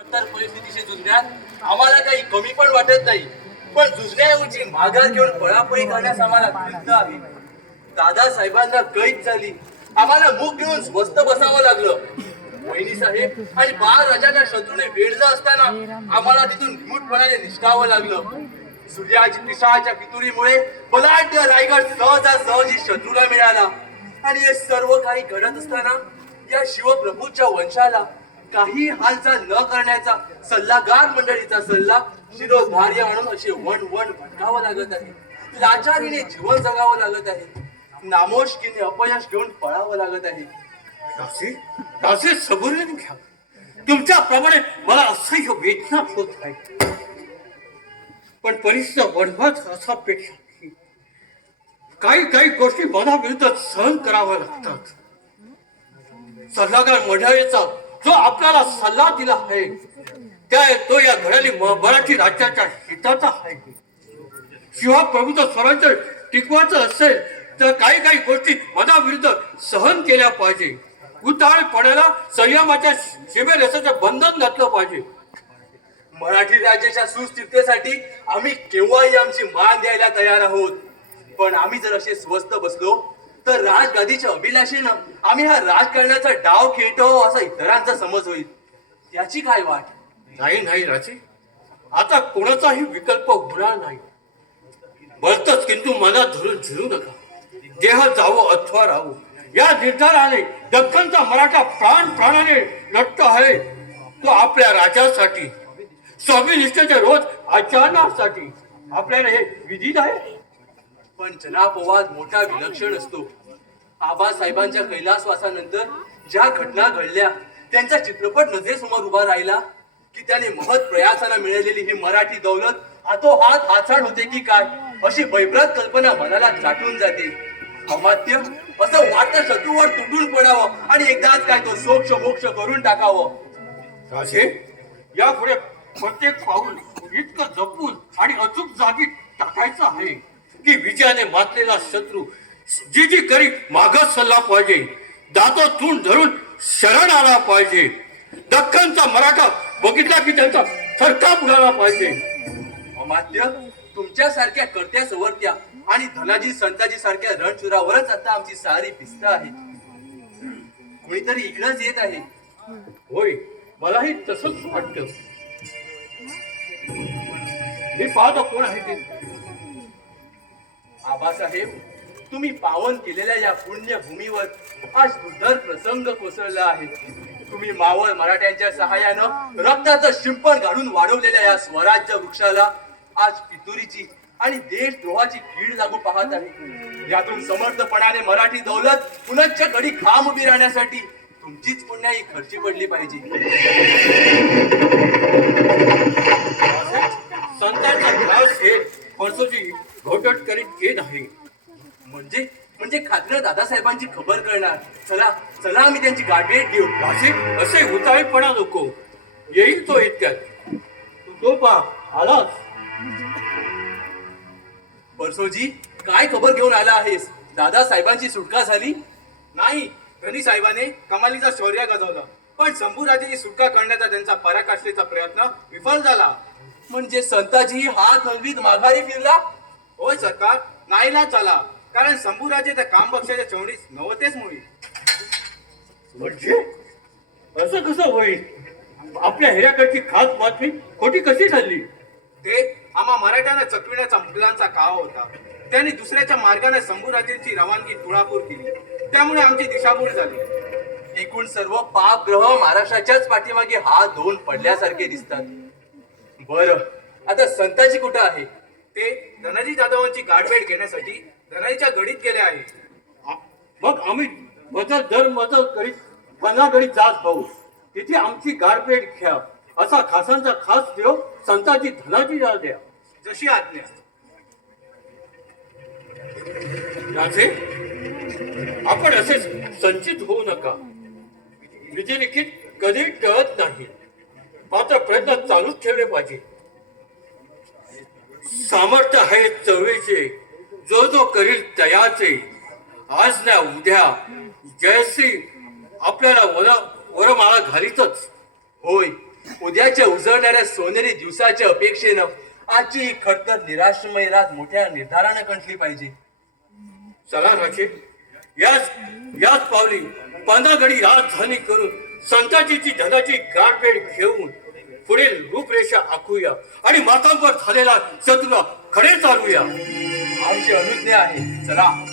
तर परिस्थितीशी झुंजण्यात आम्हाला काही कमी पण वाटत नाही, पण झुंजण्याऐवजी माघार घेऊन पळापळी करण्यास आम्हाला खंत आहे. दादासाहेबांना कैद झाली, आम्हाला मुख घेऊन स्वस्त बसावं लागलं. वहिनी साहेब आणि बाळ राजांना शत्रूने वेढलं असताना आम्हाला तिथून घुटपणाने निष्ठावं लागलं. सूर्याची पिसाळाच्या पितुरीमुळे बलाढ्य रायगड सहजासहजी शत्रूला मिळाला. आणि हे सर्व काही घडत असताना या शिवप्रभूच्या वंशाला काही हालचाल न करण्याचा सल्लागार मंडळीचा सल्ला शिरोधार्य म्हणून असे वन वन भटकावं लागत आहे. लाचारीने जीवन जगावं लागत आहे. नामोशकीने अपयश घेऊन पळावं लागत आहे. दासी सबुरीने घ्या. तुमच्याप्रमाणे मला असह्य वेदना होत आहे, पण परिस्थिती वणवाच असापेक्षा काही काही गोष्टी मनाविरुद्ध सहन कराव्या लागतात. सल्लागार मंडळीचा जो आपल्याला सल्ला दिला आहे तो या घराने मराठी राज्याच्या हिताचा आहे. शिवप्रभूचं स्वराज्य टिकवायचं असेल तर काही काही गोष्टी मनाविरुद्ध सहन केल्या पाहिजे. उताळपणाला संयमाच्या शिबिरेचं बंधन घातलं पाहिजे. मराठी राज्याच्या सुस्थिरतेसाठी आम्ही केव्हाही आमची मान द्यायला तयार आहोत, पण आम्ही जर असे स्वस्थ बसलो तर राजगादीच्या अभिलाषेनं आम्ही हा राजकारणाचा डाव खेळतो असा इतरांचा समज होईल. त्याची काय वाट? नाही नाही राजे, आता कोणाचाही विकल्प होणार नाही. बळतच किंतु मनात धरून झिरू नका. देह जावो अथवा राहू या निर्धाराने दख्खनचा मराठा प्राण प्राणाने लढतो आहे. तो आपल्या राजासाठी, स्वामीनिष्ठेचे रोज आचरणासाठी आपल्याला हे विदित आहे. पण जनापवाद मोठा विलक्षण असतो. आबासाहेबांच्या कैलासवासानंतर ज्या घटना घडल्या त्यांचा चित्रपट नजरेसमोर उभा राहिला की त्याने महत् प्रयासाने मिळालेली ही मराठी दौलत हातोहात हातछाड होते की काय अशी भयभ्रात कल्पना मनाला चाटून जाते. अमात्य असं वाटतं शत्रूवर तुटून पडावं आणि एकदाच काय तो सोक्ष मोक्ष करून टाकावं. राजे, यापुढे प्रत्येक पाऊल इतकं जपून आणि अचूक जागी टाकायचं आहे की विजयाने मातलेला शत्रू जी जी करी मागच सल्ला पाहिजे. दातो तूण धरून शरण आला पाहिजे. दख्खनचा मराठा बघितला की त्यांचा थरकाप उडाला पाहिजे. अमात्य, तुमच्यासारख्या कर्त्या सवरत्या आणि धनाजी संताजी सारख्या रणशुरावरच आता आमची सारी भिस्त आहे. कोणीतरी इकडेच येत आहे. होय, मलाही तसंच वाटतं. मी पाहतो कोण आहे ते. आबासाहेब, तुम्ही पावन केलेल्या या पुण्यभूमीवर आज दुर्धर प्रसंग कोसळला आहे. तुम्ही मावळ मराठ्यांच्या सहाय्यानं रक्ताचं शिंपण घालून वाढवलेल्या या स्वराज्य वृक्षाला आज पितुरीची आणि देशद्रोहाची कीड लागू पाहत आहे. यातून समर्थपणाने मराठी दौलत पुनच्च घडी खांब उभी राहण्यासाठी तुमचीच पुण्याई खर्ची पडली पाहिजे. संतांचा त्रास हे परसोजी घोटट करीत येत आहे. म्हणजे म्हणजे खात्री दादासाहेबांची खबर करणार. चला चला, आम्ही त्यांची गाठभेट घेऊ. राजे, असे उताळेपणा नको. येईल तो इतक्यात. तो पा आलाच. परसोजी, काय खबर घेऊन आला आहेस? दादासाहेबांची सुटका झाली? नाही, धनी साहेबाने कमालीचा शौर्य गाजवलं, पण शंभूराजेची सुटका करण्याचा त्यांचा पराकाष्ठेचा प्रयत्न विफल झाला. म्हणजे संताजी हात हलवीत माघारी फिरला? होय सरकार, नाईलाज झाला, कारण शंभूराजे त्या काम बक्षाच्या चवणीस नव्हतेच मुळी. म्हणजे असं कसं होईल? आपल्या हेऱ्याकडची खास बातमी खोटी कशी ठरली? ते आम्हा मराठ्यांना चकविण्याचा मुघलांचा काळ होता. त्यांनी दुसऱ्याच्या मार्गाने शंभूराजेंची रवानगी तुळापूर केली. त्यामुळे आमची दिशाभूल झाली. एकूण सर्व पापग्रह महाराष्ट्राच्याच पाठीमागे हात धुवून पडल्यासारखे दिसतात. बरं, आता संताजी कुठं आहे? ते धनाजी जाधवांची गाठभेट घेण्यासाठी धनाजीच्या गडीत गेले आहे. मग आम्ही मदत करीत पन्हागडीत जात पाहू. तिथे आमची गारपेट घ्या असा खासांचा खास देव संताजी धनाजी द्या. जशी आज्ञा. राजे, आपण असे संचित होऊ नका. विधिलिखित कधी टळत नाही, मात्र प्रयत्न चालूच ठेवले पाहिजे. सामर्थ्य आहे चळवळीचे, जो जो करील तयाचे. आज ना उद्या जयश्री आपल्याला वरमाळा घालीतच. होय, उद्याच्या उजळणाऱ्या सोनेरी दिवसाच्या अपेक्षेनं आजची ही खडतर निराशमय रात मोठ्या निर्धारानं कंठली पाहिजे. चला राखे, याच याच पावली 15 घडी राजधानी करून संताजीची धनाची गाठभेट घेऊन पुढील रूपरेषा आखूया आणि मातांवर झालेला शत्रूला खडे चालूया. आमची अनुज्ञा आहे. चला.